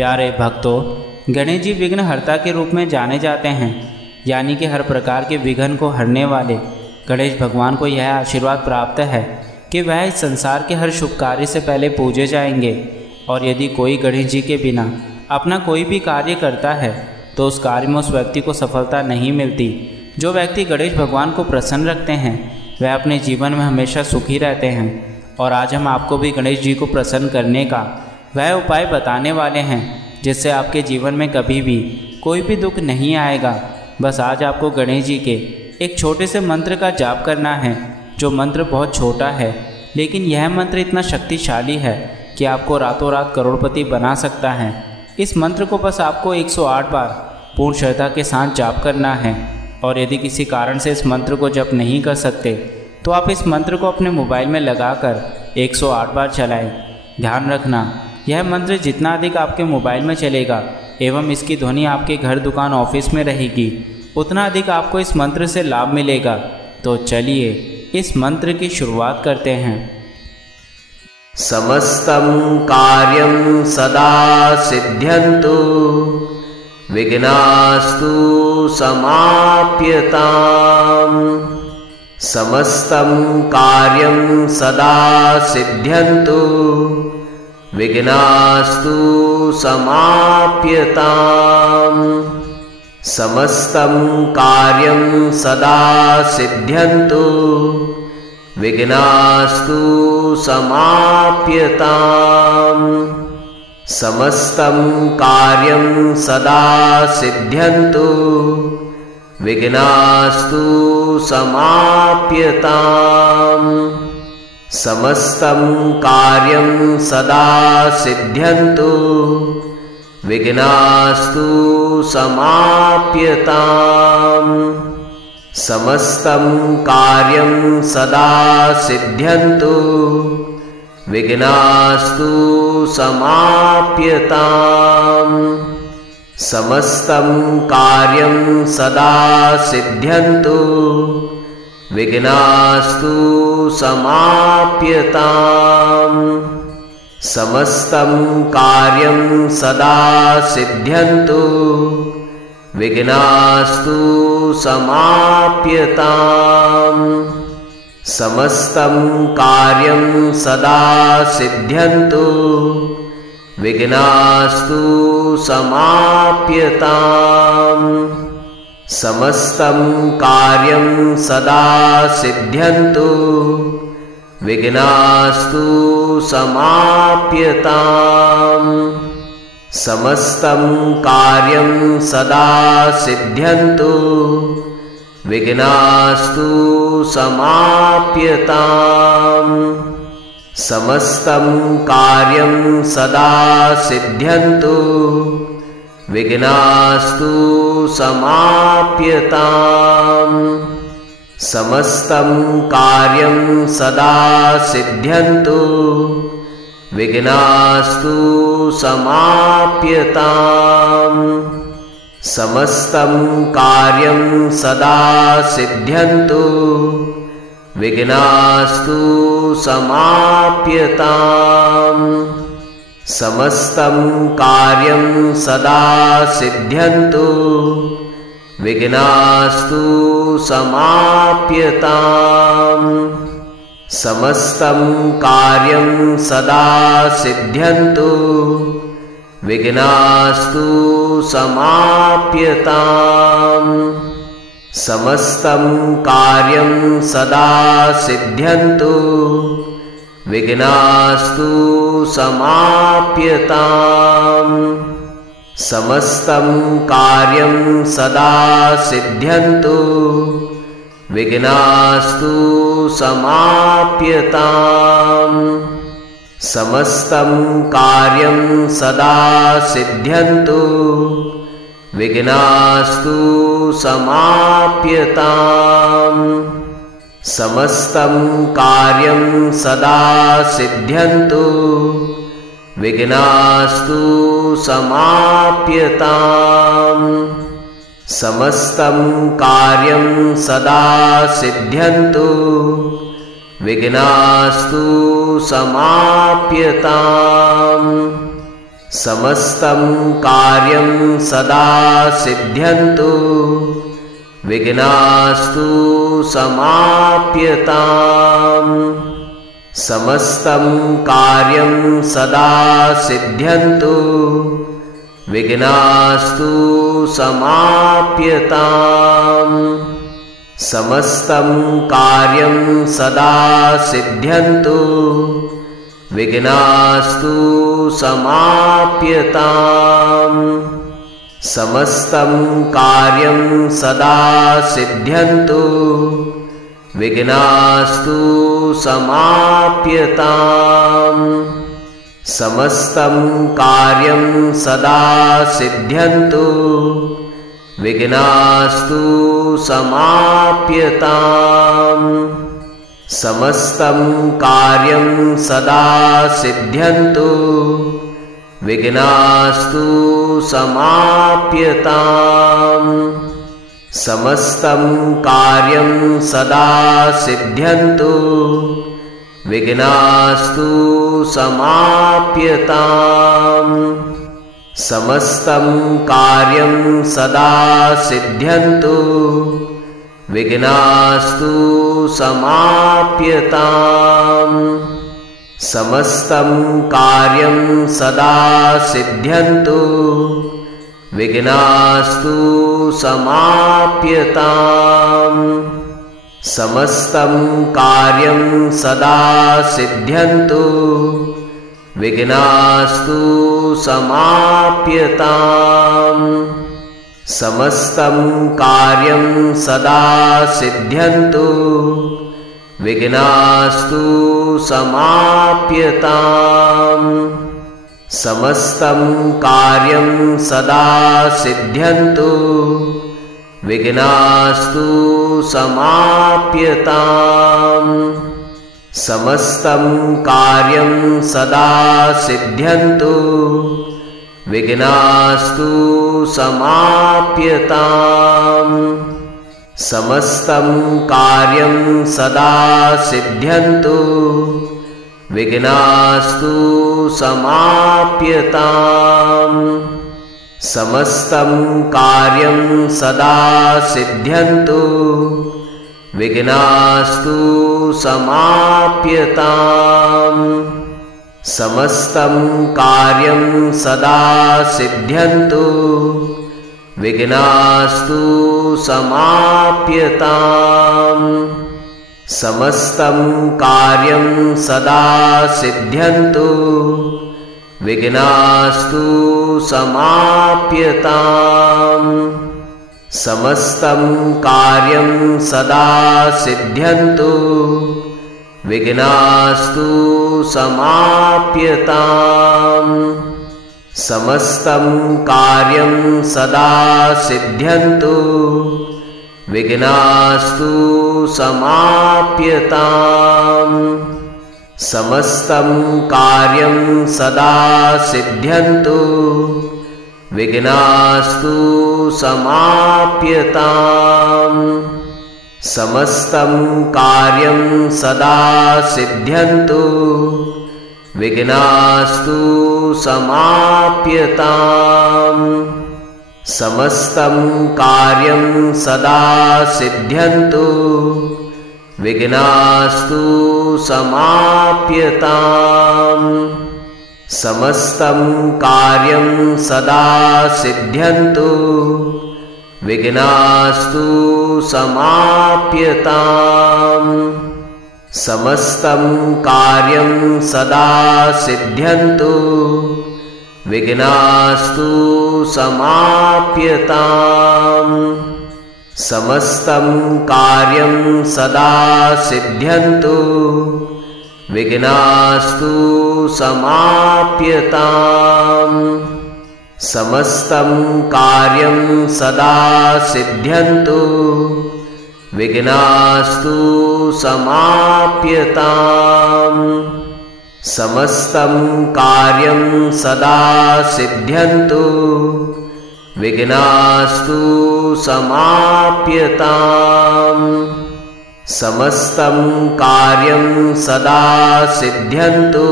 प्यारे भक्तों, गणेश जी विघ्नहर्ता के रूप में जाने जाते हैं, यानी कि हर प्रकार के विघ्न को हरने वाले। गणेश भगवान को यह आशीर्वाद प्राप्त है कि वह इस संसार के हर शुभ कार्य से पहले पूजे जाएंगे, और यदि कोई गणेश जी के बिना अपना कोई भी कार्य करता है तो उस कार्य में उस व्यक्ति को सफलता नहीं मिलती। जो व्यक्ति गणेश भगवान को प्रसन्न रखते हैं वह अपने जीवन में हमेशा सुखी रहते हैं। और आज हम आपको भी गणेश जी को प्रसन्न करने का वह उपाय बताने वाले हैं जिससे आपके जीवन में कभी भी कोई भी दुख नहीं आएगा। बस आज आपको गणेश जी के एक छोटे से मंत्र का जाप करना है, जो मंत्र बहुत छोटा है, लेकिन यह मंत्र इतना शक्तिशाली है कि आपको रातों रात करोड़पति बना सकता है। इस मंत्र को बस आपको 108 बार पूर्ण श्रद्धा के साथ जाप करना है। और यदि किसी कारण से इस मंत्र को जप नहीं कर सकते तो आप इस मंत्र को अपने मोबाइल में लगाकर 108 बार चलाएं। ध्यान रखना, यह मंत्र जितना अधिक आपके मोबाइल में चलेगा एवं इसकी ध्वनि आपके घर, दुकान, ऑफिस में रहेगी, उतना अधिक आपको इस मंत्र से लाभ मिलेगा। तो चलिए इस मंत्र की शुरुआत करते हैं। समस्तं कार्यं सदा सिद्ध्यन्तु विघ्नास्तु समाप्यताम्। समस्तं कार्यं सदा सिद्ध्यन्तु विघ्नास्तु समाप्यताम्। समस्तं कार्यं सदा सिद्ध्यन्तु विघ्नास्तु समाप्यताम्। समस्तं कार्यं सदा सिद्ध्यन्तु विघ्नास्तु समाप्यताम्। समस्तं कार्यं सदा सिद्ध्यन्तु विघ्नास्तु समाप्यताम्। समस्तं कार्यं सदा सिद्ध्यन्तु विघ्नास्तु समाप्यताम्। समस्तं कार्यं सदा सिद्ध्यन्तु विघ्नास्तु समाप्यताम्। समस्तं कार्यं सदा सिद्ध्यन्तु विघ्नास्तु समाप्यताम्। समस्तं कार्यं सदा सिद्ध्यन्तु विघ्नास्तु समाप्यताम्। समस्तं कार्यं सदा सिद्ध्यन्तु विघ्नास्तु समाप्यताम्। समस्तं कार्यं सदा सिद्ध्यन्तु विघ्नास्तु समाप्यताम्। समस्तं कार्यं सदा सिद्ध्यन्तु विघ्नास्तु समाप्यताम्। समस्तं कार्यं सदा सिद्ध्यन्तु विघ्नास्तु समाप्यताम्। समस्तं कार्यं सदा सिद्ध्यन्तु विघ्नास्तु समाप्यताम्। समस्तं कार्यं सदा सिद्ध्यन्तु विघ्नास्तु समाप्यताम्। समस्तं कार्यं सदा सिद्ध्यन्तु विघ्नास्तु समाप्यताम्। समस्तं कार्यं सदा सिद्ध्यन्तु विघ्नास्तु समाप्यताम्। समस्तं कार्यं सदा सिद्ध्यन्तु विघ्नास्तु समाप्यताम्। समस्तं कार्यं सदा सिद्ध्यन्तु विघ्नास्तु समाप्यताम्। समस्तं कार्यं सदा सिद्ध्यन्तु विघ्नास्तु समाप्यताम्। समस्तं कार्यं सदा सिद्ध्यन्तु विघ्नास्तु समाप्यताम्। समस्तं कार्यं सदा सिद्ध्यन्तु विघ्नास्तु समाप्यताम्। समस्तं कार्यं सदा सिद्ध्यन्तु विघ्नास्तु समाप्यताम्। समस्तं कार्यं सदा सिद्ध्यन्तु विघ्नास्तु समाप्यताम्। समस्तं कार्यं सदा सिद्ध्यन्तु विघ्नास्तु समाप्यताम्। समस्तं कार्यं सदा सिद्ध्यन्तु विघ्नास्तु समाप्यताम्। समस्तं कार्यं सदा सिद्ध्यन्तु विघ्नास्तु समाप्यताम्। समस्तं कार्यं सदा सिद्ध्यन्तु विघ्नास्तु समाप्यताम्। समस्तं कार्यं सदा सिद्ध्यन्तु विघ्नास्तु समाप्यताम्। समस्तं कार्यं सदा सिद्ध्यन्तु विघ्नास्तु समाप्यताम्। समस्तं कार्यं सदा सिद्ध्यन्तु विघ्नास्तु समाप्यताम्। समस्तं कार्यं सदा सिद्ध्यन्तु विघ्नास्तु समाप्यताम्। समस्तं कार्यं सदा सिद्ध्यन्तु विघ्नास्तु समाप्यताम्। समस्तं कार्यं सदा सिद्ध्यन्तु विघ्नास्तु समाप्यताम्। समस्तं कार्यं सदा सिद्ध्यन्तु विघ्नास्तु समाप्यताम्। समस्तं कार्यं सदा सिद्ध्यन्तु विघ्नास्तु समाप्यताम्। समस्तं कार्यं सदा सिद्ध्यन्तु विघ्नास्तु समाप्यताम्। समस्तं कार्यं सदा सिद्ध्यन्तु विघ्नास्तु समाप्यताम्। समस्तं कार्यं सदा सिद्ध्यन्तु विघ्नास्तु समाप्यताम्। समस्तं कार्यं सदा सिद्ध्यन्तु विघ्नास्तु समाप्यताम्। समस्तं कार्यं सदा सिद्ध्यन्तु विघ्नास्तु समाप्यताम्। समस्तं कार्यं सदा सिद्ध्यन्तु विघ्नास्तु समाप्यताम्। समस्तं कार्यं सदा सिद्ध्यन्तु विघ्नास्तु समाप्यताम्। समस्तं कार्यं सदा सिद्ध्यन्तु विघ्नास्तु समाप्यताम्। समस्तं कार्यं सदा सिद्ध्यन्तु विघ्नास्तु समाप्यताम्। समस्तं कार्यं सदा सिद्ध्यन्तु विघ्नास्तु समाप्यताम्। समस्तं कार्यं सदा सिद्ध्यन्तु विघ्नास्तु समाप्यताम्। समस्तं कार्यं सदा सिद्ध्यन्तु विघ्नास्तु समाप्यताम्। समस्तं कार्यं सदा सिद्ध्यन्तु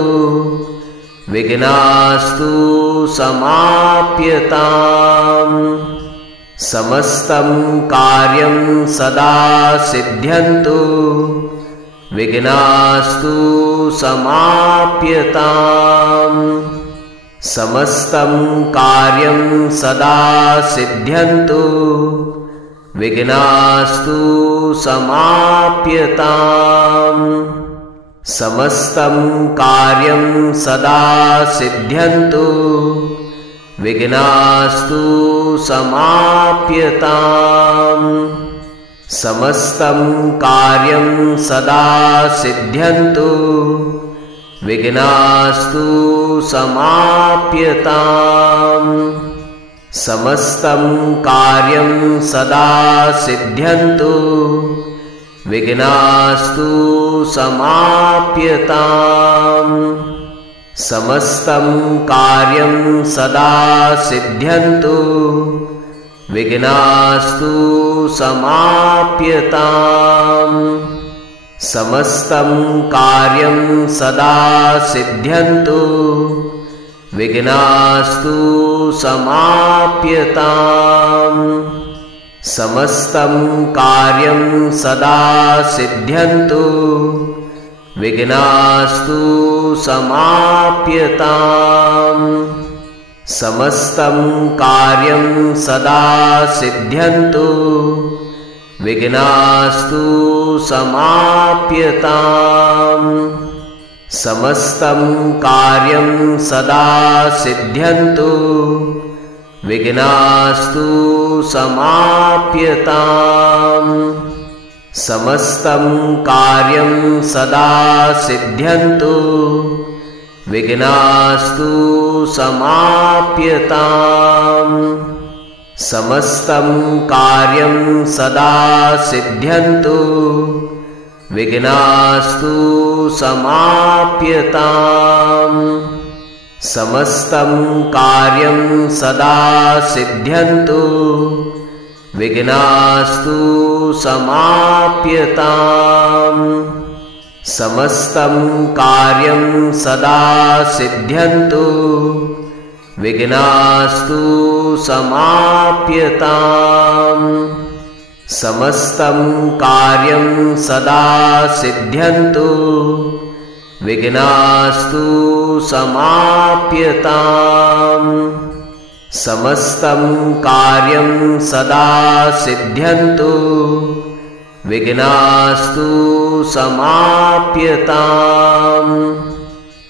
विघ्नास्तु समाप्यताम्। समस्तं कार्यं सदा सिद्ध्यन्तु विघ्नास्तु समाप्यताम्। समस्तं कार्यं सदा सिद्ध्यन्तु विघ्नास्तु समाप्यताम्। समस्तं कार्यं सदा सिद्ध्यन्तु विघ्नास्तु समाप्यताम्। समस्तं कार्यं सदा सिद्ध्यन्तु विघ्नास्तु समाप्यताम्। समस्तं कार्यं सदा सिद्ध्यन्तु विघ्नास्तु समाप्यताम्। समस्तं कार्यं सदा सिद्ध्यन्तु विघ्नास्तु समाप्यताम्। समस्तं कार्यं सदा सिद्ध्यन्तु विघ्नास्तु समाप्यताम्। समस्तं कार्यं सदा सिद्ध्यन्तु विघ्नास्तु समाप्यताम्। समस्तं कार्यं सदा सिद्ध्यन्तु विघ्नास्तु समाप्यताम्। समस्तं कार्यं सदा सिद्ध्यन्तु विघ्नास्तु समाप्यताम्। समस्तं कार्यं सदा सिद्ध्यन्तु विघ्नास्तु समाप्यताम्। समस्तं कार्यं सदा सिद्ध्यन्तु विघ्नास्तु समाप्यताम्। समस्तं कार्यं सदा सिद्ध्यन्तु विघ्नास्तु समाप्यताम्। समस्तं कार्यं सदा सिद्ध्यन्तु विघ्नास्तु समाप्यताम्। समस्तं कार्यं सदा सिद्ध्यन्तु विघ्नास्तु समाप्यताम्। समस्तं कार्यं सदा सिद्ध्यन्तु विघ्नास्तु समाप्यताम्।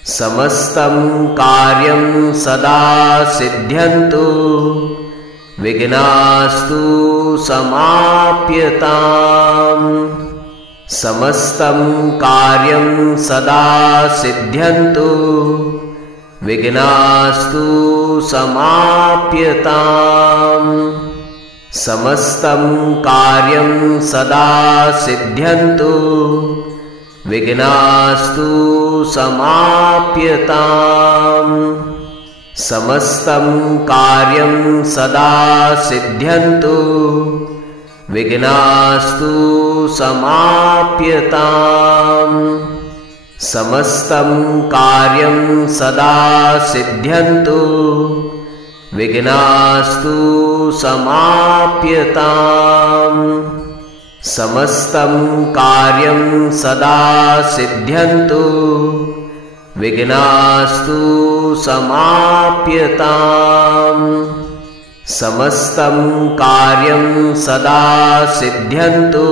समस्तं कार्यं सदा सिद्ध्यन्तु विघ्नास्तु समाप्यताम्। समस्तं कार्यं सदा सिद्ध्यन्तु विघ्नास्तु समाप्यताम्। समस्तं कार्यं सदा सिद्ध्यन्तु विघ्नास्तु समाप्यताम्। समस्तं कार्यं सदा सिद्ध्यन्तु विघ्नास्तु समाप्यताम्। समस्तं कार्यं सदा सिद्ध्यन्तु विघ्नास्तु समाप्यताम्। समस्तं कार्यं सदा सिद्ध्यन्तु विघ्नास्तु समाप्यताम्। समस्तं कार्यं सदा सिद्ध्यन्तु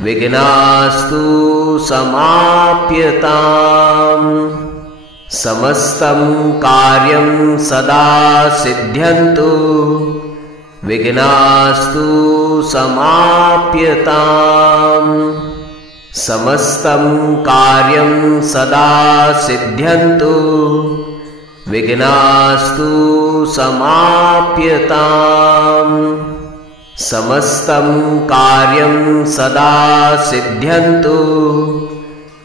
विघ्नास्तु समाप्यताम्। समस्तं कार्यं सदा सिद्ध्यन्तु विघ्नास्तु समाप्यताम्। समस्तं कार्यं सदा सिद्ध्यन्तु विघ्नास्तु समाप्यताम्। समस्तं कार्यं सदा सिद्ध्यन्तु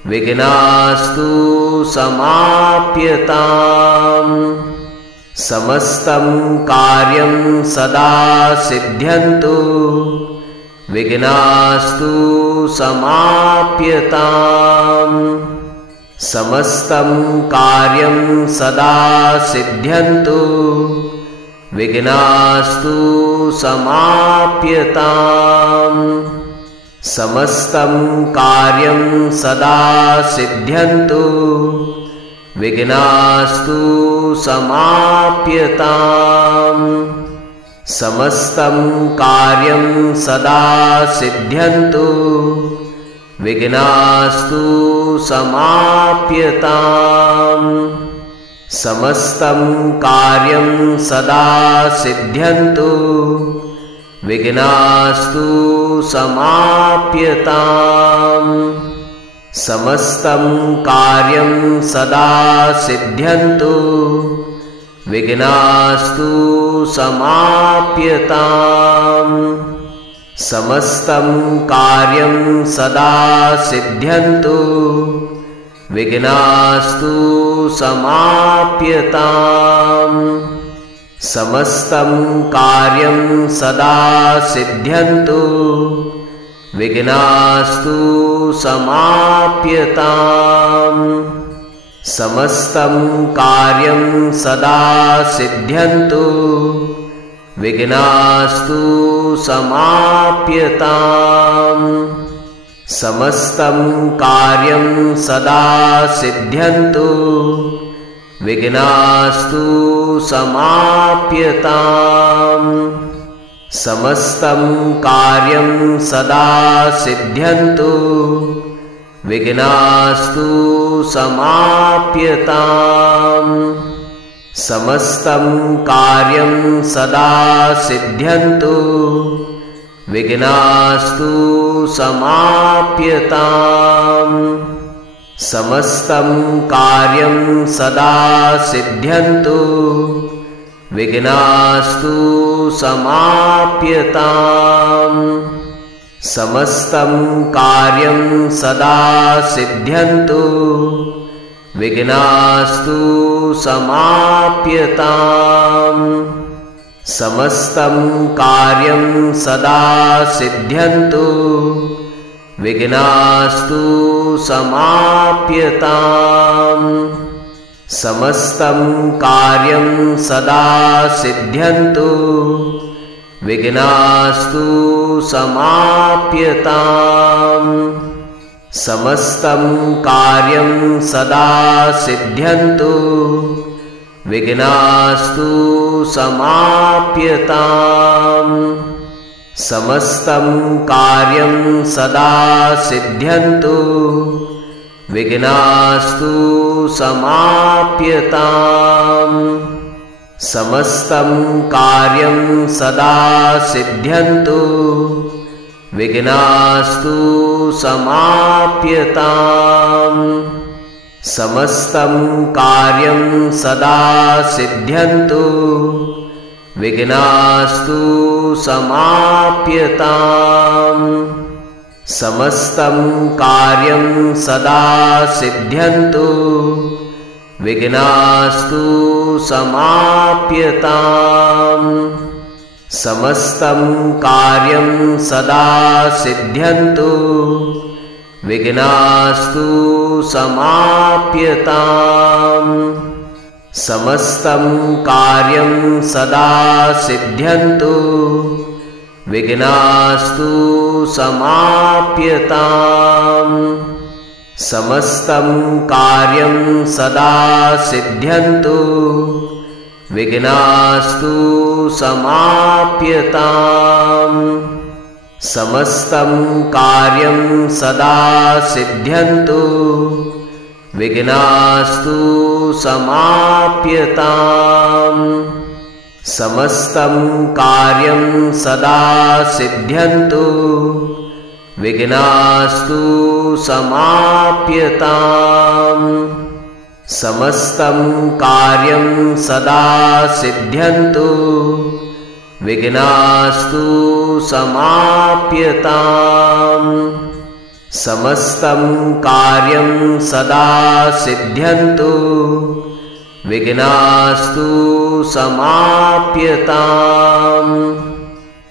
विघ्नास्तु समाप्यताम्। समस्तं कार्यं सदा सिद्ध्यन्तु विघ्नास्तु समाप्यताम्। समस्तं कार्यं सदा सिद्ध्यन्तु विघ्नास्तु समाप्यताम्। समस्तं कार्यं सदा सिद्ध्यन्तु विघ्नास्तु समाप्यताम्। समस्तं कार्यं सदा सिद्ध्यन्तु विघ्नास्तु समाप्यताम्। समस्तं कार्यं सदा सिद्ध्यन्तु विघ्नास्तु समाप्यताम्। समस्तं कार्यं सदा सिद्ध्यन्तु विघ्नास्तु समाप्यताम्। समस्तं कार्यं सदा सिद्ध्यन्तु विघ्नास्तु समाप्यताम्। समस्तं कार्यं सदा सिद्ध्यन्तु विघ्नास्तु समाप्यताम्। समस्तं कार्यं सदा सिद्ध्यन्तु विघ्नास्तु समाप्यताम्। समस्तं कार्यं सदा सिद्ध्यन्तु विघ्नास्तु समाप्यताम्। समस्तं कार्यं सदा सिद्ध्यन्तु विघ्नास्तु समाप्यताम्। समस्तं कार्यं सदा सिद्ध्यन्तु विघ्नास्तु समाप्यताम्। समस्तं कार्यं सदा सिद्ध्यन्तु विघ्नास्तु समाप्यताम्। समस्तं कार्यं सदा सिद्ध्यन्तु विघ्नास्तु समाप्यताम्। समस्तं कार्यं सदा सिद्ध्यन्तु विघ्नास्तु समाप्यताम्। समस्तं कार्यं सदा सिद्ध्यन्तु विघ्नास्तु समाप्यताम्। समस्तं कार्यं सदा सिद्ध्यन्तु विघ्नास्तु समाप्यताम्। समस्तं कार्यं सदा सिद्ध्यन्तु विघ्नास्तु समाप्यताम्। समस्तं कार्यं सदा सिद्ध्यन्तु विघ्नास्तु समाप्यताम्। समस्तं कार्यं सदा सिद्ध्यन्तु विघ्नास्तु समाप्यताम्। समस्तं कार्यं सदा सिद्ध्यन्तु विघ्नास्तु समाप्यताम्। समस्तं कार्यं सदा सिद्ध्यन्तु विघ्नास्तु समाप्यताम्। समस्तं कार्यं सदा सिद्ध्यन्तु विघ्नास्तु समाप्यताम्। समस्तं कार्यं सदा सिद्ध्यन्तु विघ्नास्तु समाप्यताम्। समस्तं कार्यं सदा सिद्ध्यन्तु विघ्नास्तु समाप्यताम्। समस्तं कार्यं सदा सिद्ध्यन्तु विघ्नास्तु समाप्यताम्। समस्तं कार्यं सदा सिद्ध्यन्तु विघ्नास्तु समाप्यताम्। समस्तं कार्यं सदा सिद्ध्यन्तु विघ्नास्तु समाप्यताम्।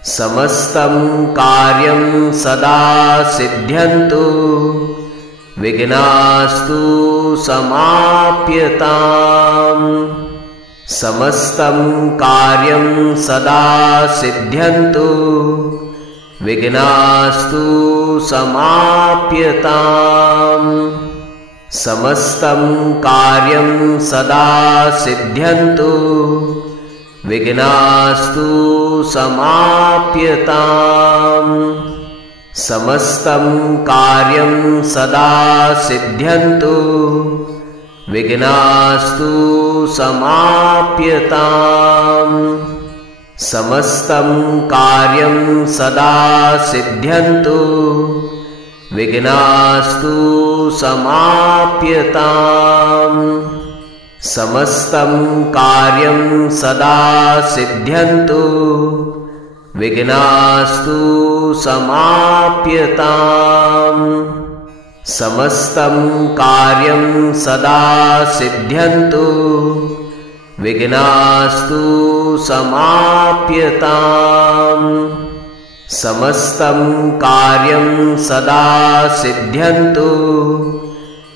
समस्तं कार्यं सदा सिद्ध्यन्तु विघ्नास्तु समाप्यताम्। समस्तं कार्यं सदा सिद्ध्यन्तु विघ्नास्तु समाप्यताम्। समस्तं कार्यं सदा सिद्ध्यन्तु विघ्नास्तु समाप्यताम्। समस्तं कार्यं सदा सिद्ध्यन्तु विघ्नास्तु समाप्यताम्। समस्तं कार्यं सदा सिद्ध्यन्तु विघ्नास्तु समाप्यताम्। समस्तं कार्यं सदा सिद्ध्यन्तु विघ्नास्तु समाप्यताम्। समस्तं कार्यं सदा सिद्ध्यन्तु विघ्नास्तु समाप्यताम्। समस्तं कार्यं सदा सिद्ध्यन्तु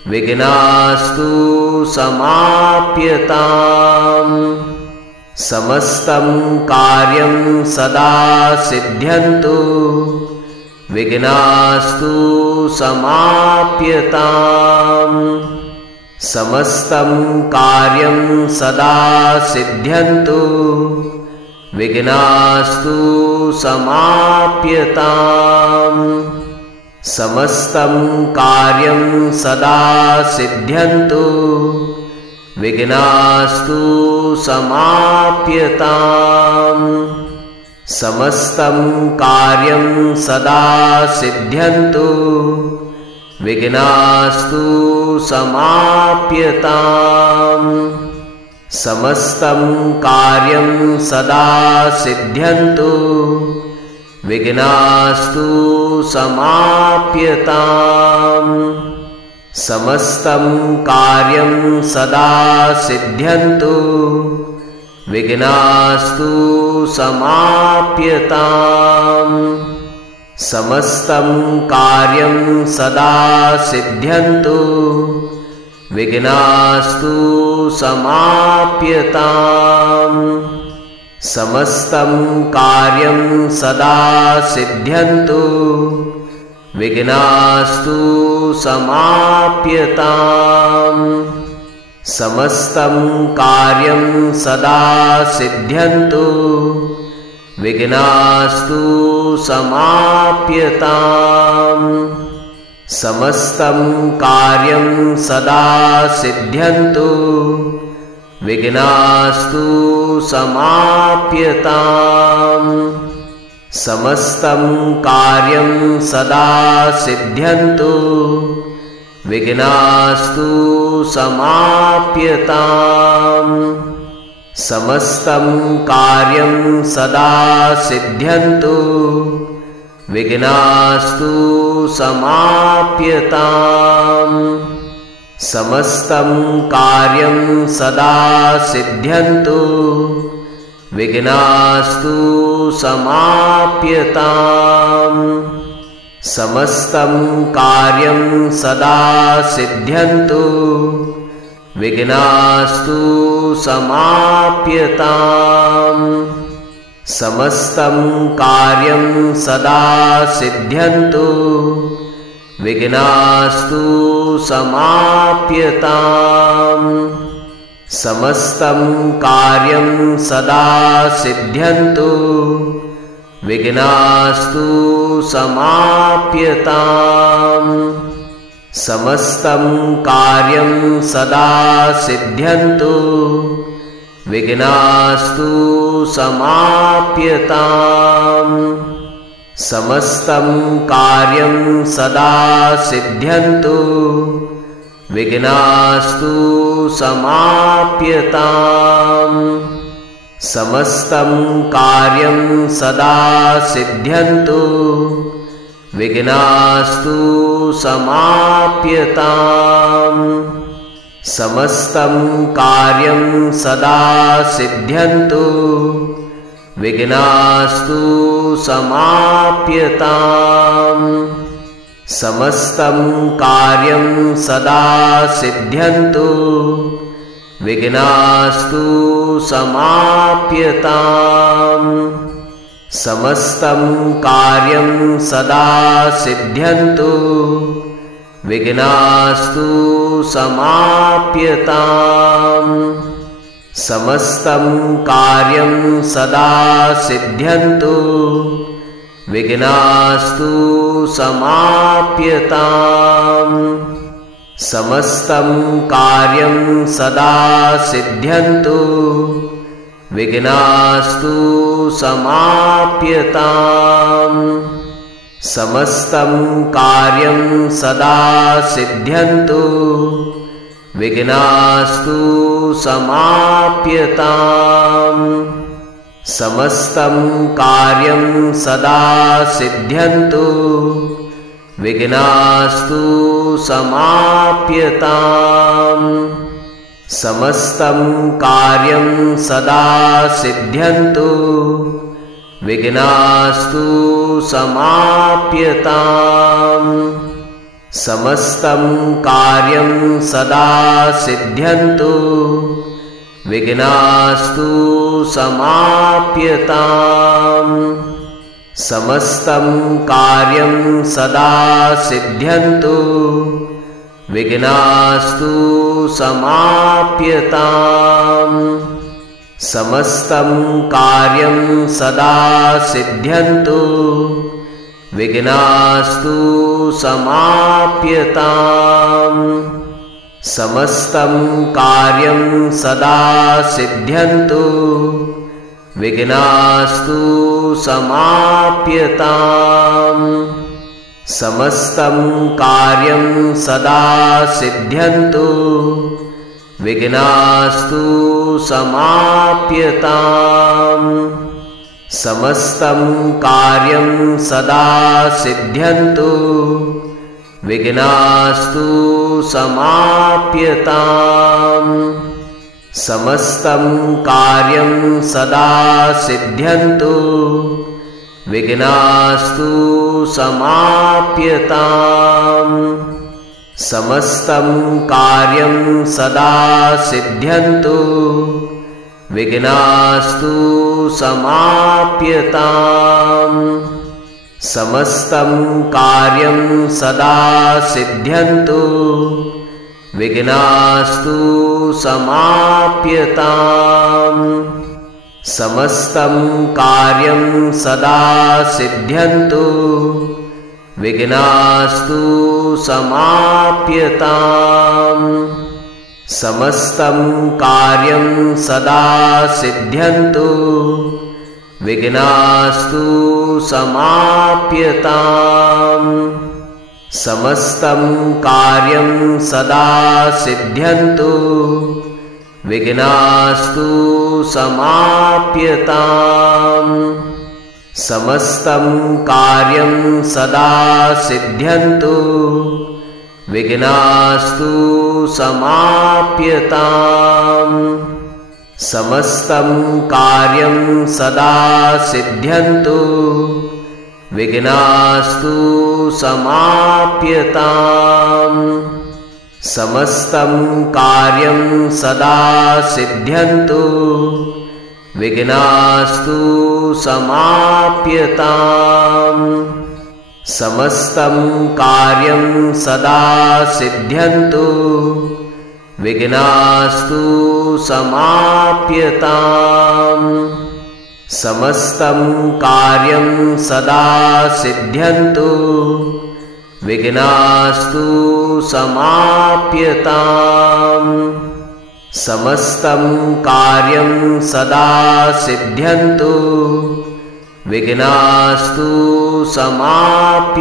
विघ्नास्तु समाप्यताम्। समस्तं कार्यं सदा सिद्ध्यन्तु विघ्नास्तु समाप्यताम्। समस्तं कार्यं सदा सिद्ध्यन्तु विघ्नास्तु समाप्यताम्। समस्तं कार्यं सदा सिद्ध्यन्तु विघ्नास्तु समाप्यताम्। समस्तं कार्यं सदा सिद्ध्यन्तु विघ्नास्तु समाप्यताम्। समस्तं कार्यं सदा सिद्ध्यन्तु विघ्नास्तु समाप्यताम्। समस्तं कार्यं सदा सिद्ध्यन्तु विघ्नास्तु समाप्यताम्। समस्तं कार्यं सदा सिद्ध्यन्तु विघ्नास्तु समाप्यताम्। समस्तं कार्यं सदा सिद्ध्यन्तु विघ्नास्तु समाप्यताम्। समस्तं कार्यं सदा सिद्ध्यन्तु विघ्नास्तु समाप्यताम्। समस्तं कार्यं सदा सिद्ध्यन्तु विघ्नास्तु समाप्यताम्। समस्तं कार्यं सदा सिद्ध्यन्तु विघ्नास्तु समाप्यताम्। समस्तं कार्यं सदा सिद्ध्यन्तु विघ्नास्तु समाप्यताम्। समस्तं कार्यं सदा सिद्ध्यन्तु विघ्नास्तु समाप्यताम्। समस्तं कार्यं सदा सिद्ध्यन्तु विघ्नास्तु समाप्यताम्। समस्तं कार्यं सदा सिद्ध्यन्तु विघ्नास्तु समाप्यताम्। समस्तं कार्यं सदा सिद्ध्यन्तु विघ्नास्तु समाप्यताम्। समस्तं कार्यं सदा सिद्ध्यन्तु विघ्नास्तु समाप्यताम्। समस्तं कार्यं सदा सिद्ध्यन्तु विघ्नास्तु समाप्यताम्। समस्तं कार्यं सदा सिद्ध्यन्तु विघ्नास्तु समाप्यताम्। समस्तं कार्यं सदा सिद्ध्यन्तु विघ्नास्तु समाप्यताम्। समस्तं कार्यं सदा सिद्ध्यन्तु विघ्नास्तु समाप्यताम्। समस्तं कार्यं सदा सिद्ध्यन्तु विघ्नास्तु समाप्यताम्। समस्तं कार्यं सदा सिद्ध्यन्तु विघ्नास्तु समाप्यताम्। समस्तं कार्यं सदा सिद्ध्यन्तु विघ्नास्तु समाप्यताम्। समस्तं कार्यं सदा सिद्ध्यन्तु विघ्नास्तु समाप्यताम्। समस्तं कार्यं सदा सिद्ध्यन्तु विघ्नास्तु समाप्यताम्। समस्तं कार्यं सदा सिद्ध्यन्तु विघ्नास्तु समाप्यताम्। समस्तं कार्यं सदा सिद्ध्यन्तु विघ्नास्तु समाप्यताम्। समस्तं कार्यं सदा सिद्ध्यन्तु विघ्नास्तु समाप्यताम्। समस्तं कार्यं सदा सिद्ध्यन्तु विघ्नास्तु समाप्यताम्। समस्तं कार्यं सदा सिद्ध्यन्तु विघ्नास्तु समाप्यताम्। समस्तं कार्यं सदा सिद्ध्यन्तु विघ्नास्तु समाप्यताम्। समस्तं कार्यं सदा सिद्ध्यन्तु विघ्नास्तु समाप्यताम्। समस्तं कार्यं सदा सिद्ध्यन्तु विघ्नास्तु समाप्यताम्। समस्तं कार्यं सदा सिद्ध्यन्तु विघ्नास्तु समाप्यताम्। समस्तं कार्यं सदा सिद्ध्यन्तु विघ्नास्तु समाप्यताम्। समस्तं कार्यं सदा सिद्ध्यन्तु विघ्नास्तु समाप्यताम्। समस्तं कार्यं सदा सिद्ध्यन्तु विघ्नास्तु समाप्यताम्। समस्तं कार्यं सदा सिद्ध्यन्तु विघ्नास्तु समाप्यताम्। समस्तं कार्यं सदा सिद्ध्यन्तु विघ्नास्तु समाप्यताम्। समस्तं कार्यं सदा सिद्ध्यन्तु विघ्नास्तु समाप्यताम्। समस्तं कार्यं सदा सिद्ध्यन्तु विघ्नास्तु समाप्यताम्। समस्तं कार्यं सदा सिद्ध्यन्तु विघ्नास्तु समाप्यताम्। समस्तं कार्यं सदा सिद्ध्यन्तु विघ्नास्तु समाप्यताम्। समस्तं कार्यं सदा सिद्ध्यन्तु विघ्नास्तु समाप्यताम्।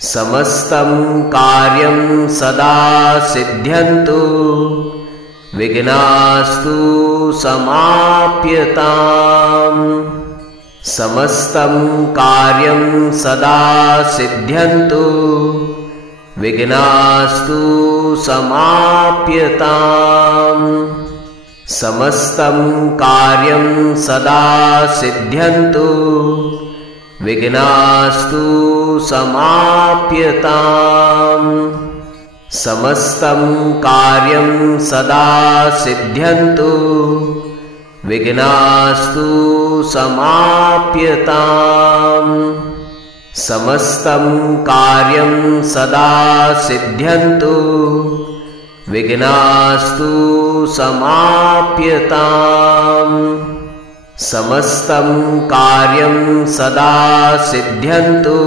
समस्तं कार्यं सदा सिद्ध्यन्तु विघ्नास्तु समाप्यताम्। समस्तं कार्यं सदा सिद्ध्यन्तु विघ्नास्तु समाप्यताम्। समस्तं कार्यं सदा सिद्ध्यन्तु विघ्नास्तु समाप्यताम्। समस्तं कार्यं सदा सिद्ध्यन्तु विघ्नास्तु समाप्यताम्। समस्तं कार्यं सदा सिद्ध्यन्तु विघ्नास्तु समाप्यताम्। समस्तं कार्यं सदा सिद्ध्यन्तु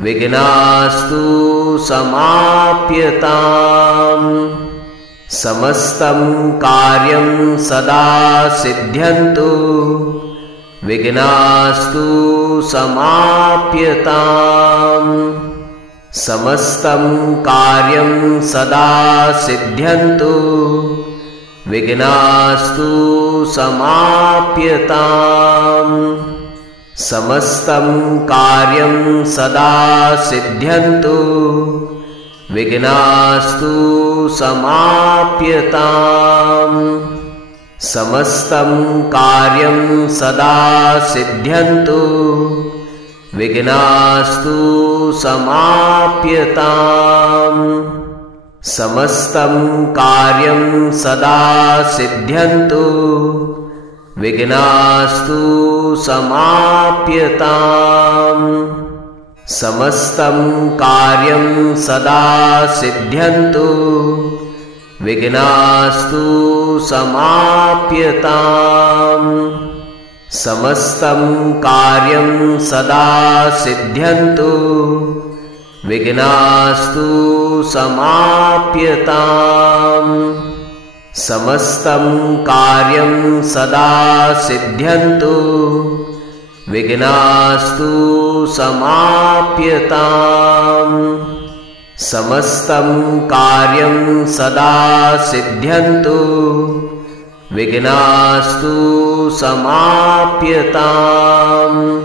विघ्नास्तु समाप्यताम्। समस्तं कार्यं सदा सिद्ध्यन्तु विघ्नास्तु समाप्यताम्। समस्तं कार्यं सदा सिद्ध्यन्तु विघ्नास्तु समाप्यताम्। समस्तं कार्यं सदा सिद्ध्यन्तु विघ्नास्तु समाप्यताम्। समस्तं कार्यं सदा सिद्ध्यन्तु विघ्नास्तु समाप्यताम्। समस्तं कार्यं सदा सिद्ध्यन्तु विघ्नास्तु समाप्यताम्। समस्तं कार्यं सदा सिद्ध्यन्तु विघ्नास्तु समाप्यताम्। समस्तं कार्यं सदा सिद्ध्यन्तु विघ्नास्तु समाप्यताम्। समस्तं कार्यं सदा सिद्ध्यन्तु विघ्नास्तु समाप्यताम्। समस्तं कार्यं सदा सिद्ध्यन्तु विघ्नास्तु समाप्यताम्।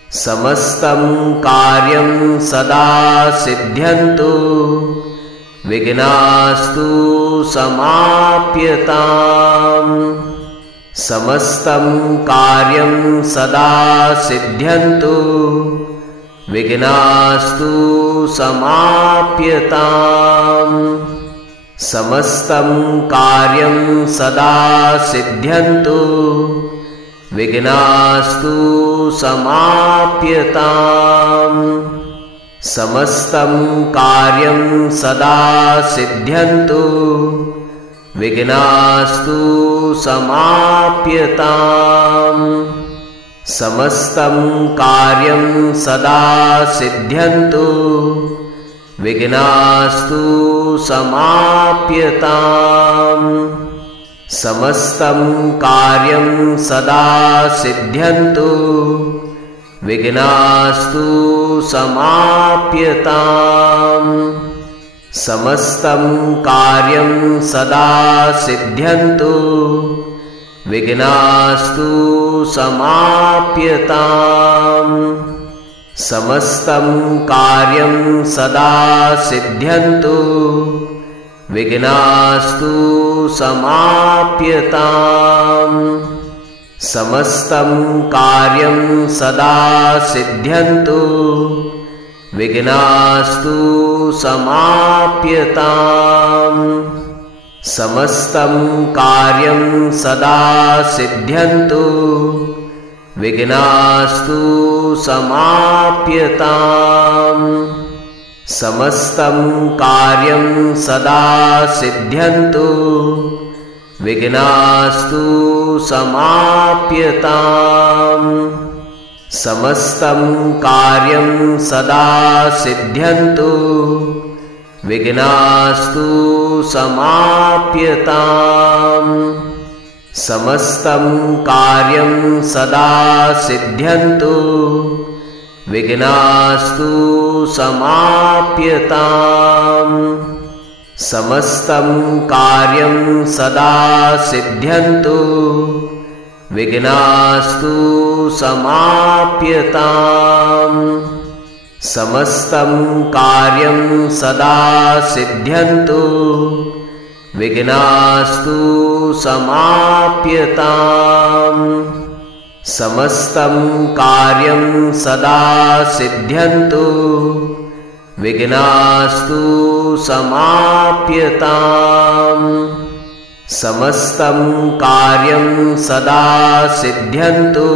समस्तं कार्यं सदा सिद्ध्यन्तु विघ्नास्तु समाप्यताम्। समस्तं कार्यं सदा सिद्ध्यन्तु विघ्नास्तु समाप्यताम्। समस्तं कार्यं सदा सिद्ध्यन्तु विघ्नास्तु समाप्यताम्। समस्तं कार्यं सदा सिद्ध्यन्तु विघ्नास्तु समाप्यताम्। समस्तं कार्यं सदा सिद्ध्यन्तु विघ्नास्तु समाप्यताम्। समस्तं कार्यं सदा सिद्ध्यन्तु विघ्नास्तु समाप्यताम्। समस्तं कार्यं सदा सिद्ध्यन्तु विघ्नास्तु समाप्यताम्। समस्तं कार्यं सदा सिद्ध्यन्तु विघ्नास्तु समाप्यताम्। समस्तं कार्यं सदा सिद्ध्यन्तु विघ्नास्तु समाप्यताम्। समस्तं कार्यं सदा सिद्ध्यन्तु विघ्नास्तु समाप्यताम्। समस्तं कार्यं सदा सिद्ध्यन्तु विघ्नास्तु समाप्यताम्। समस्तं कार्यं सदा सिद्ध्यन्तु विघ्नास्तु समाप्यताम्। समस्तं कार्यं सदा सिद्ध्यन्तु विघ्नास्तु समाप्यताम्। समस्तं कार्यं सदा सिद्ध्यन्तु विघ्नास्तु समाप्यताम्। समस्तं कार्यं सदा सिद्ध्यन्तु विघ्नास्तु समाप्यताम्। समस्तं कार्यं सदा सिद्ध्यन्तु विघ्नास्तु समाप्यताम्। समस्तं कार्यं सदा सिद्ध्यन्तु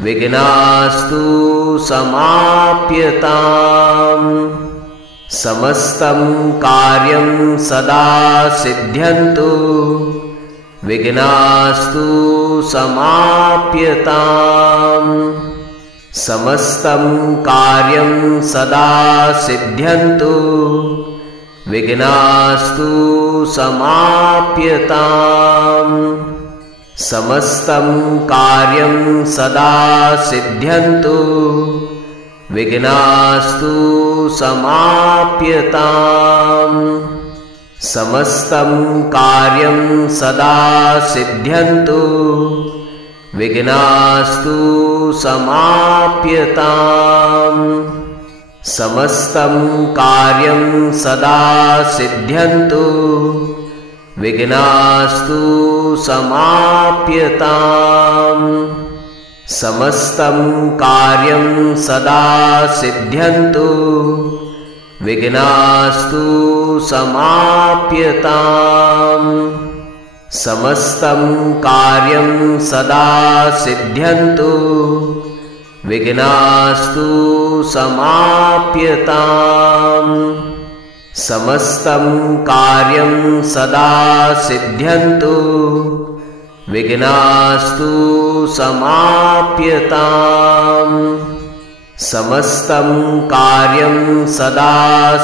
विघ्नास्तु समाप्यताम्। समस्तं कार्यं सदा सिद्ध्यन्तु विघ्नास्तु समाप्यताम्। समस्तं कार्यं सदा सिद्ध्यन्तु विघ्नास्तु समाप्यताम्। समस्तं कार्यं सदा सिद्ध्यन्तु विघ्नास्तु समाप्यताम्। समस्तं कार्यं सदा सिद्ध्यन्तु विघ्नास्तु समाप्यताम्। समस्तं कार्यं सदा सिद्ध्यन्तु विघ्नास्तु समाप्यताम्। समस्तं कार्यं सदा सिद्ध्यन्तु विघ्नास्तु समाप्यताम्। समस्तं कार्यं सदा सिद्ध्यन्तु विघ्नास्तु समाप्यताम्। समस्तं कार्यं सदा सिद्ध्यन्तु विघ्नास्तु समाप्यताम्। समस्तं कार्यं सदा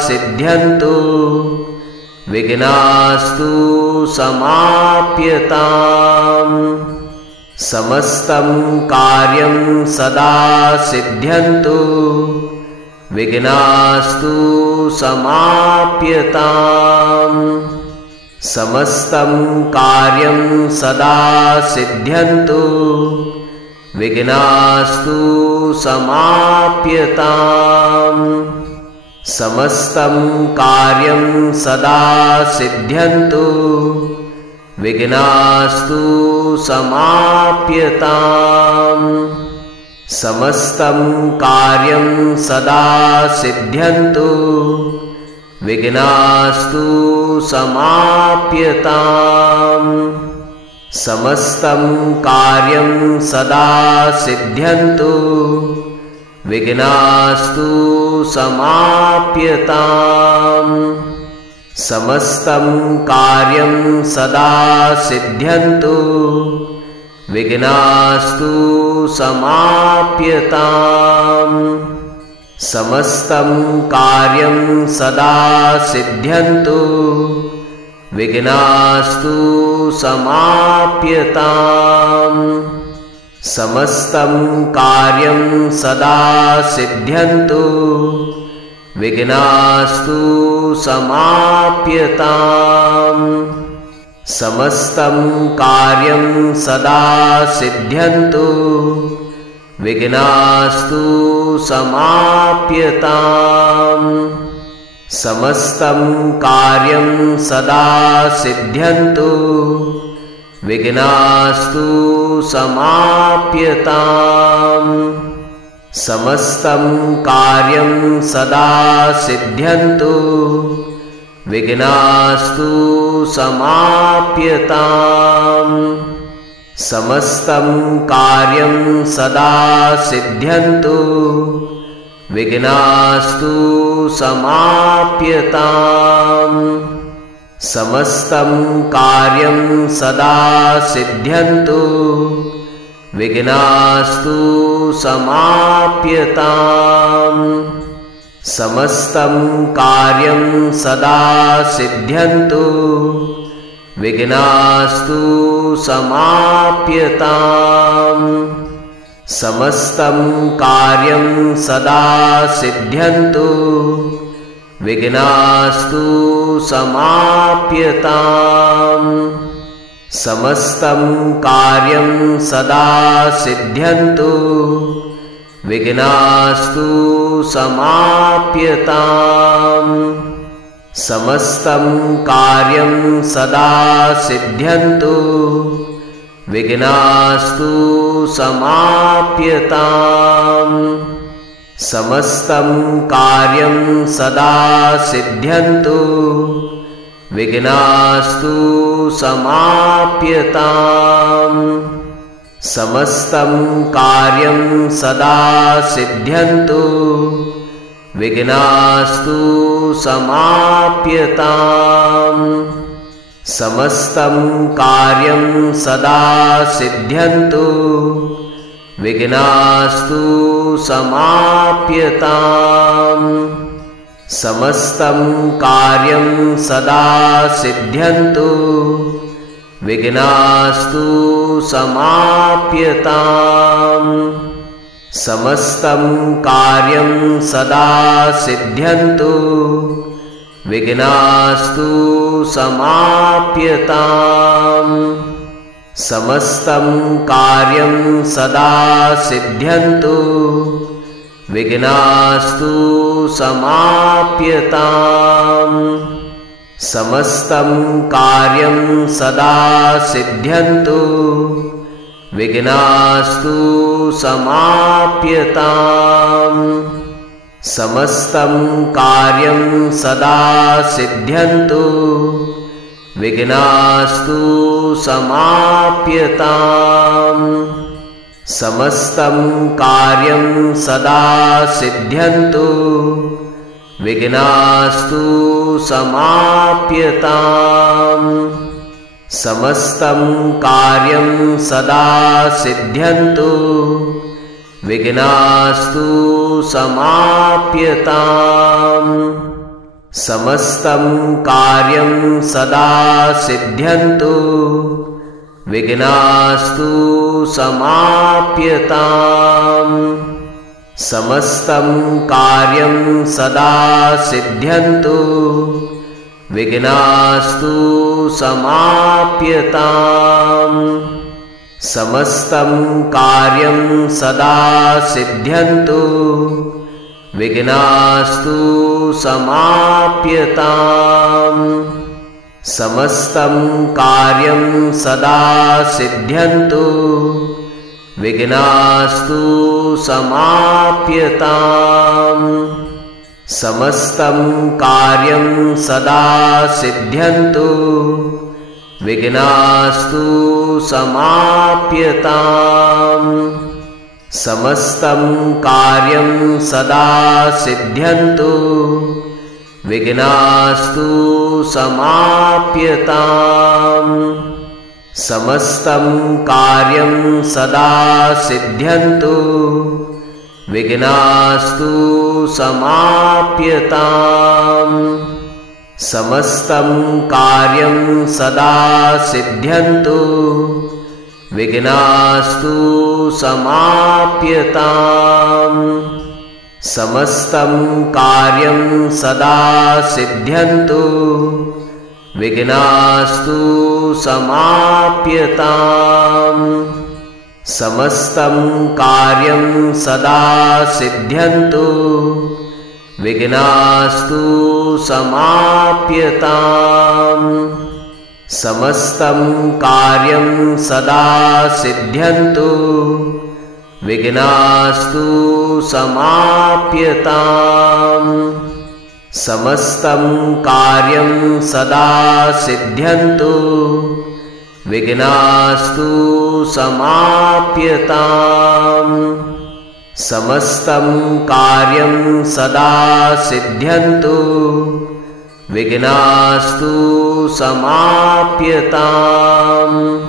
सिद्ध्यन्तु विघ्नास्तु समाप्यताम्। समस्तं कार्यं सदा सिद्ध्यन्तु विघ्नास्तु समाप्यताम्। समस्तं कार्यं सदा सिद्ध्यन्तु विघ्नास्तु समाप्यताम्। समस्तं कार्यं सदा सिद्ध्यन्तु विघ्नास्तु समाप्यताम्। समस्तं कार्यं सदा सिद्ध्यन्तु विघ्नास्तु समाप्यताम्। समस्तं कार्यं सदा सिद्ध्यन्तु विघ्नास्तु समाप्यताम्। समस्तं कार्यं सदा सिद्ध्यन्तु विघ्नास्तु समाप्यताम्। समस्तं कार्यं सदा सिद्ध्यन्तु विघ्नास्तु समाप्यताम्। समस्तं कार्यं सदा सिद्ध्यन्तु विघ्नास्तु समाप्यताम्। समस्तं कार्यं सदा सिद्ध्यन्तु विघ्नास्तु समाप्यताम्। समस्तं कार्यं सदा सिद्ध्यन्तु विघ्नास्तु समाप्यताम्। समस्तं कार्यं सदा सिद्ध्यन्तु विघ्नास्तु समाप्यताम्। समस्तं कार्यं सदा सिद्ध्यन्तु विघ्नास्तु समाप्यताम्। समस्तं कार्यं सदा सिद्ध्यन्तु विघ्नास्तु समाप्यताम्। समस्तं कार्यं सदा सिद्ध्यन्तु विघ्नास्तु समाप्यताम्। समस्तं कार्यं सदा सिद्ध्यन्तु विघ्नास्तु समाप्यताम्। समस्तं कार्यं सदा सिद्ध्यन्तु विघ्नास्तु समाप्यताम्। समस्तं कार्यं सदा सिद्ध्यन्तु विघ्नास्तु समाप्यताम्। समस्तं कार्यं सदा सिद्ध्यन्तु विघ्नास्तु समाप्यताम्। समस्तं कार्यं सदा सिद्ध्यन्तु विघ्नास्तु समाप्यताम्। समस्तं कार्यं सदा सिद्ध्यन्तु विघ्नास्तु समाप्यताम्। समस्तं कार्यं सदा सिद्ध्यन्तु विघ्नास्तु समाप्यताम्। समस्तं कार्यं सदा सिद्ध्यन्तु विघ्नास्तु समाप्यताम्। समस्तं कार्यं सदा सिद्ध्यन्तु विघ्नास्तु समाप्यताम्। समस्तं कार्यं सदा सिद्ध्यन्तु विघ्नास्तु समाप्यताम्। समस्तं कार्यं सदा सिद्ध्यन्तु विघ्नास्तु समाप्यताम्। समस्तं कार्यं सदा सिद्ध्यन्तु विघ्नास्तु समाप्यताम्। समस्तं कार्यं सदा सिद्ध्यन्तु विघ्नास्तु समाप्यताम्। समस्तं कार्यं सदा सिद्ध्यन्तु विघ्नास्तु समाप्यताम्। समस्तं कार्यं सदा सिद्ध्यन्तु विघ्नास्तु समाप्यताम्। समस्तं कार्यं सदा सिद्ध्यन्तु विघ्नास्तु समाप्यताम्। समस्तं कार्यं सदा सिद्ध्यन्तु विघ्नास्तु समाप्यताम्। समस्तं कार्यं सदा सिद्ध्यन्तु विघ्नास्तु समाप्यताम्। समस्तं कार्यं सदा सिद्ध्यन्तु विघ्नास्तु समाप्यताम्। समस्तं कार्यं सदा सिद्ध्यन्तु विघ्नास्तु समाप्यताम्। समस्तं कार्यं सदा सिद्ध्यन्तु विघ्नास्तु समाप्यताम्। समस्तं कार्यं सदा सिद्ध्यन्तु विघ्नास्तु समाप्यताम्। समस्तं कार्यं सदा सिद्ध्यन्तु विघ्नास्तु समाप्यताम्। समस्तं कार्यं सदा सिद्ध्यन्तु विघ्नास्तु समाप्यताम्। समस्तं कार्यं सदा सिद्ध्यन्तु विघ्नास्तु समाप्यताम्। समस्तं कार्यं सदा सिद्ध्यन्तु विघ्नास्तु समाप्यताम्।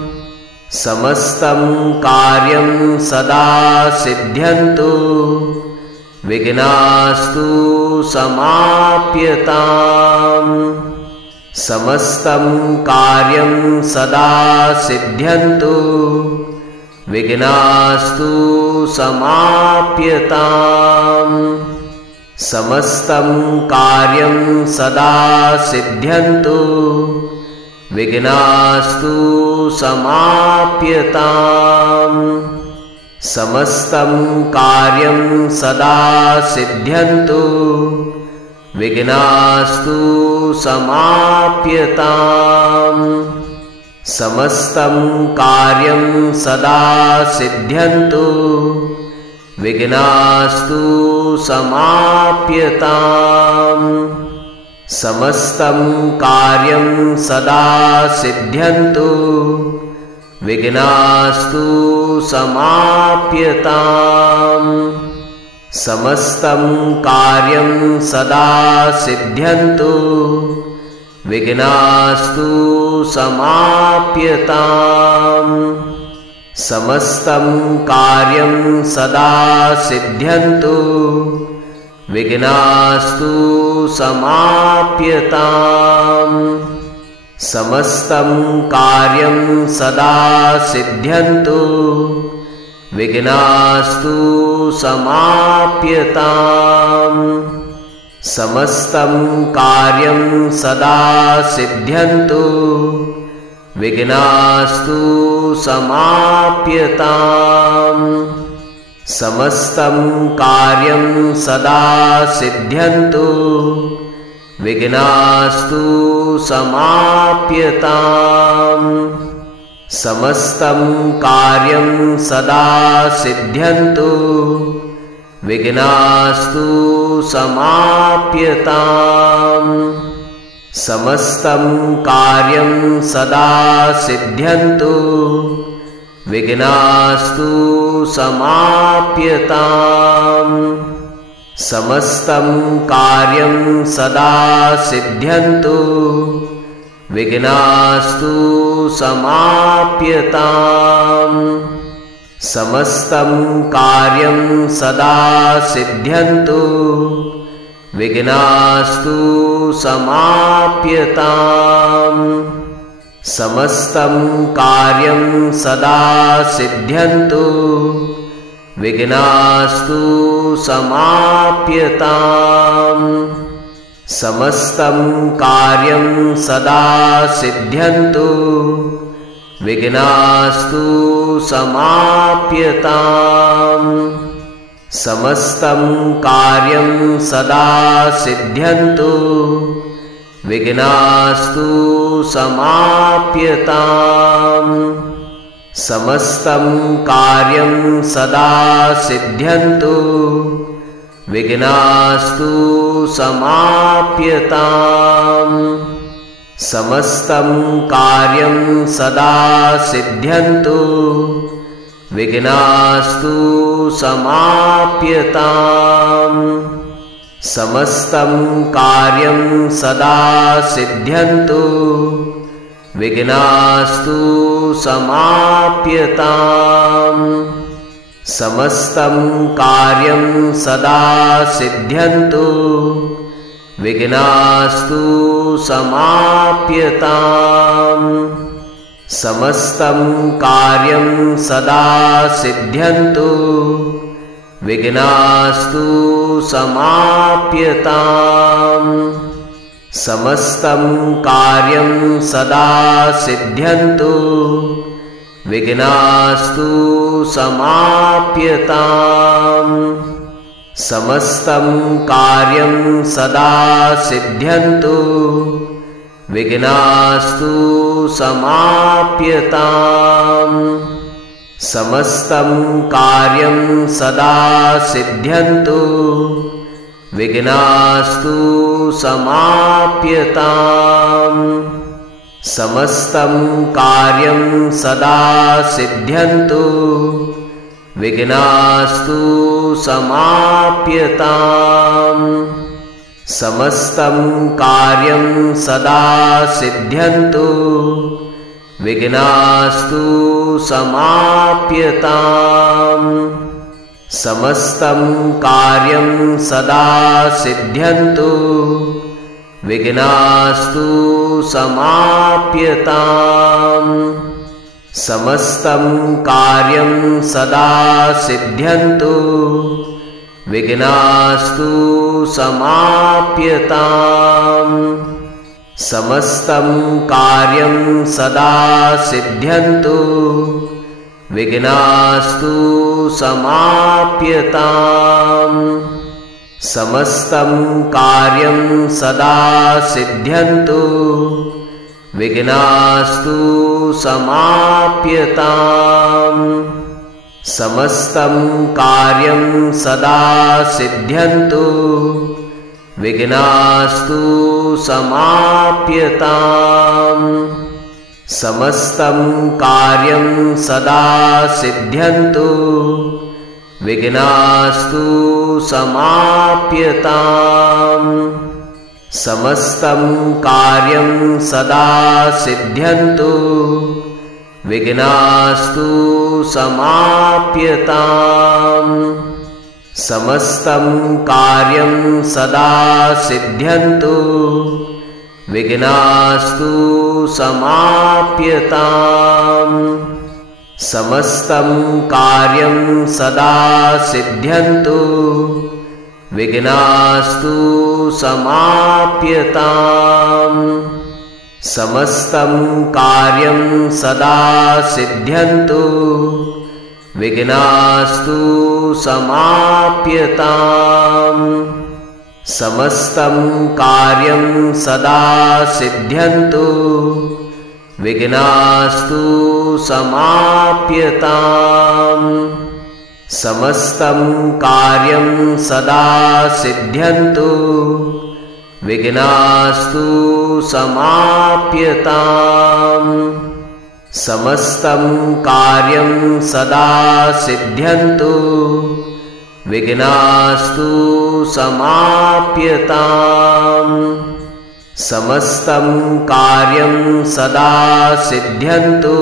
समस्तं कार्यं सदा सिद्ध्यन्तु विघ्नास्तु समाप्यताम्। समस्तं कार्यं सदा सिद्ध्यन्तु विघ्नास्तु समाप्यताम्। समस्तं कार्यं सदा सिद्ध्यन्तु विघ्नास्तु समाप्यताम्। समस्तं कार्यं सदा सिद्ध्यन्तु विघ्नास्तु समाप्यताम्। समस्तं कार्यं सदा सिद्ध्यन्तु विघ्नास्तु समाप्यताम्। समस्तं कार्यं सदा सिद्ध्यन्तु विघ्नास्तु समाप्यताम्। समस्तं कार्यं सदा सिद्ध्यन्तु विघ्नास्तु समाप्यताम्। समस्तं कार्यं सदा सिद्ध्यन्तु विघ्नास्तु समाप्यताम्। समस्तं कार्यं सदा सिद्ध्यन्तु विघ्नास्तु समाप्यताम्। समस्तं कार्यं सदा सिद्ध्यन्तु विघ्नास्तु समाप्यताम्। समस्तं कार्यं सदा सिद्ध्यन्तु विघ्नास्तु समाप्यताम्। समस्तं कार्यं सदा सिद्ध्यन्तु विघ्नास्तु समाप्यताम्। समस्तं कार्यं सदा सिद्ध्यन्तु विघ्नास्तु समाप्यताम्। समस्तं कार्यं सदा सिद्ध्यन्तु विघ्नास्तु समाप्यताम्। समस्तं कार्यं सदा सिद्ध्यन्तु विघ्नास्तु समाप्यताम्। समस्तं कार्यं सदा सिद्ध्यन्तु विघ्नास्तु समाप्यताम्। समस्तं कार्यं सदा सिद्ध्यन्तु विघ्नास्तु समाप्यताम्। समस्तं कार्यं सदा सिद्ध्यन्तु विघ्नास्तु समाप्यताम्। समस्तं कार्यं सदा सिद्ध्यन्तु विघ्नास्तु समाप्यताम्। समस्तं कार्यं सदा सिद्ध्यन्तु विघ्नास्तु समाप्यताम्। समस्तं कार्यं सदा सिद्ध्यन्तु विघ्नास्तु समाप्यताम्। समस्तं कार्यं सदा सिद्ध्यन्तु विघ्नास्तु समाप्यताम्। समस्तं कार्यं सदा सिद्ध्यन्तु विघ्नास्तु समाप्यताम्। समस्तं कार्यं सदा सिद्ध्यन्तु विघ्नास्तु समाप्यताम्। समस्तं कार्यं सदा सिद्ध्यन्तु विघ्नास्तु समाप्यताम्। समस्तं कार्यं सदा सिद्ध्यन्तु विघ्नास्तु समाप्यताम्। समस्तं कार्यं सदा सिद्ध्यन्तु विघ्नास्तु समाप्यताम्। समस्तं कार्यं सदा सिद्ध्यन्तु विघ्नास्तु समाप्यताम्। समस्तं कार्यं सदा सिद्ध्यन्तु विघ्नास्तु समाप्यताम्। समस्तं कार्यं सदा सिद्ध्यन्तु विघ्नास्तु समाप्यताम्। समस्तं कार्यं सदा सिद्ध्यन्तु विघ्नास्तु समाप्यताम्। समस्तं कार्यं सदा सिद्ध्यन्तु विघ्नास्तु समाप्यताम्। समस्तं कार्यं सदा सिद्ध्यन्तु विघ्नास्तु समाप्यताम्। समस्तं कार्यं सदा सिद्ध्यन्तु विघ्नास्तु समाप्यताम्। समस्तं कार्यं सदा सिद्ध्यन्तु विघ्नास्तु समाप्यताम्। समस्तं कार्यं सदा सिद्ध्यन्तु विघ्नास्तु समाप्यताम्। समस्तं कार्यं सदा सिद्ध्यन्तु विघ्नास्तु समाप्यताम्। समस्तं कार्यं सदा सिद्ध्यन्तु विघ्नास्तु समाप्यताम्। समस्तं कार्यं सदा सिद्ध्यन्तु विघ्नास्तु समाप्यताम्। समस्तं कार्यं सदा सिद्ध्यन्तु विघ्नास्तु समाप्यताम्। समस्तं कार्यं सदा सिद्ध्यन्तु विघ्नास्तु समाप्यताम्। समस्तं कार्यं सदा सिद्ध्यन्तु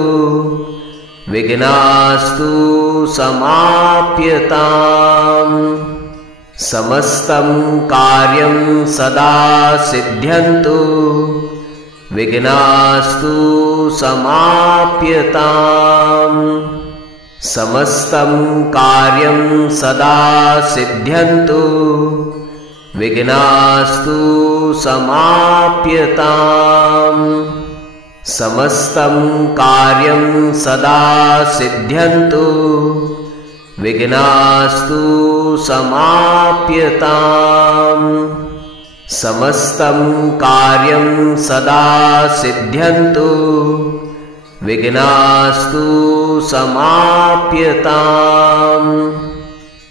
विघ्नास्तु समाप्यताम्। समस्तं कार्यं सदा सिद्ध्यन्तु विघ्नास्तु समाप्यताम्। समस्तं कार्यं सदा सिद्ध्यन्तु विघ्नास्तु समाप्यताम्। समस्तं कार्यं सदा सिद्ध्यन्तु विघ्नास्तु समाप्यताम्। समस्तं कार्यं सदा सिद्ध्यन्तु विघ्नास्तु समाप्यताम्।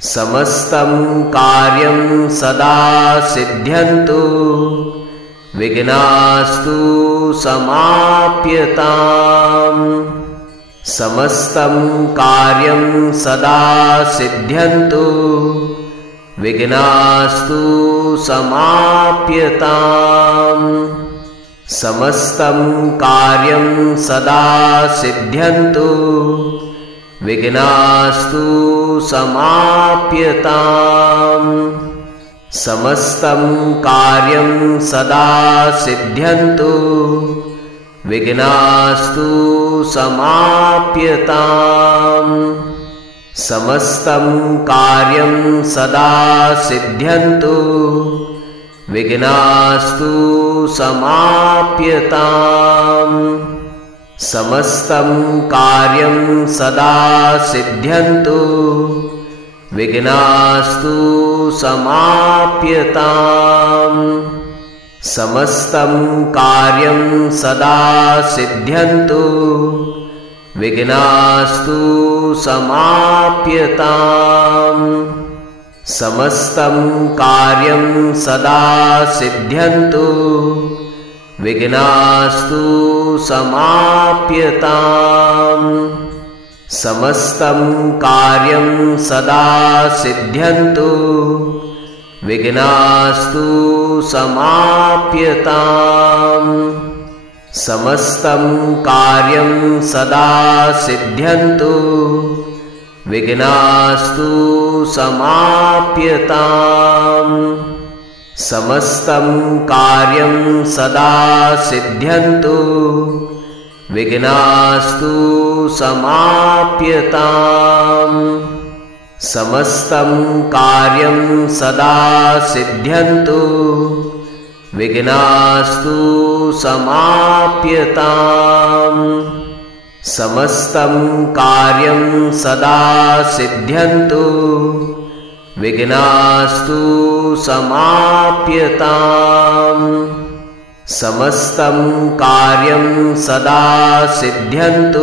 समस्तं कार्यं सदा सिद्ध्यन्तु विघ्नास्तु समाप्यताम्। समस्तं कार्यं सदा सिद्ध्यन्तु विघ्नास्तु समाप्यताम्। समस्तं कार्यं सदा सिद्ध्यन्तु विघ्नास्तु समाप्यताम्। समस्तं कार्यं सदा सिद्ध्यन्तु विघ्नास्तु समाप्यताम्। समस्तं कार्यं सदा सिद्ध्यन्तु विघ्नास्तु समाप्यताम्। समस्तं कार्यं सदा सिद्ध्यन्तु विघ्नास्तु समाप्यताम्। समस्तं कार्यं सदा सिद्ध्यन्तु विघ्नास्तु समाप्यताम्। समस्तं कार्यं सदा सिद्ध्यन्तु विघ्नास्तु समाप्यताम्। समस्तं कार्यं सदा सिद्ध्यन्तु विघ्नास्तु समाप्यताम्। समस्तं कार्यं सदा सिद्ध्यन्तु विघ्नास्तु समाप्यताम्। समस्तं कार्यं सदा सिद्ध्यन्तु विघ्नास्तु समाप्यताम्। समस्तं कार्यं सदा सिद्ध्यन्तु विघ्नास्तु समाप्यताम्। समस्तं कार्यं सदा सिद्ध्यन्तु विघ्नास्तु समाप्यताम्। समस्तं कार्यं सदा सिद्ध्यन्तु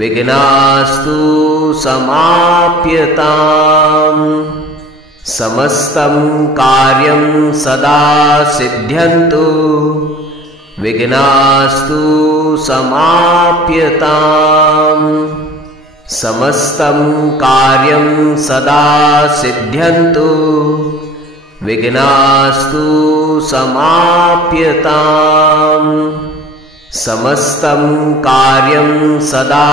विघ्नास्तु समाप्यताम् समस्तं कार्यं सदा सिद्ध्यन्तु विघ्नास्तु समाप्यताम् समस्तं कार्यं सदा सिद्ध्यन्तु विघ्नास्तु समाप्यताम् समस्तं कार्यं सदा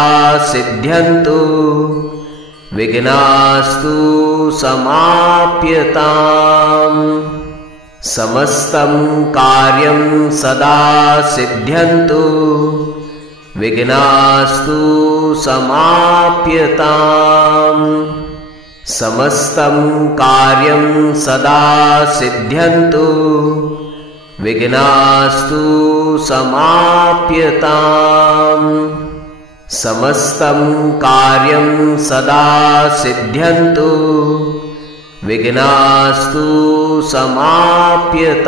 सिद्ध्यन्तु विघ्नास्तु समाप्यताम् समस्तं कार्यं सदा सिद्ध्यन्तु विघ्नास्तु समाप्यताम् समस्तं कार्यं सदा सिद्ध्यन्तु विघ्नास्तु समाप्यताम् समस्तं कार्यं सदा सिद्ध्यन्तु विघ्नास्तु समाप्यताम्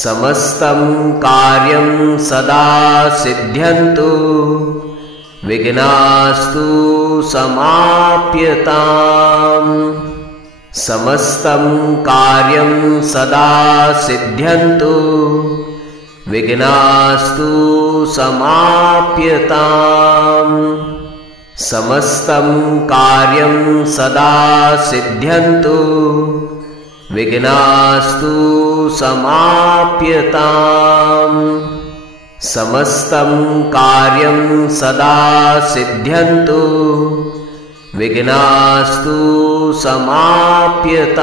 समस्तं कार्यं सदा सिद्ध्यन्तु विघ्नास्तु समाप्यताम् समस्तं कार्यं सदा सिद्ध्यन्तु विघ्नास्तु समाप्यताम् समस्तं कार्यं सदा सिद्ध्यन्तु विघ्नास्तु समाप्यताम् समस्तं कार्यं सदा सिद्ध्यन्तु विघ्नास्तु समाप्यताम्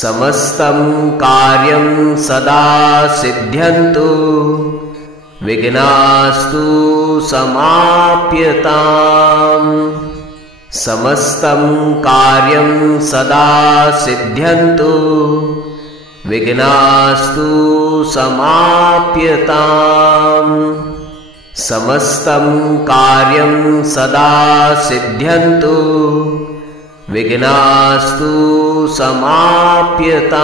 समस्तं कार्यं सदा सिद्ध्यन्तु विघ्नास्तु समाप्यताम् समस्तं कार्यं सदा सिद्ध्यन्तु विघ्नास्तु समाप्यताम् समस्तं कार्यं सदा सिद्ध्यन्तु विघ्नास्तु समाप्यताम्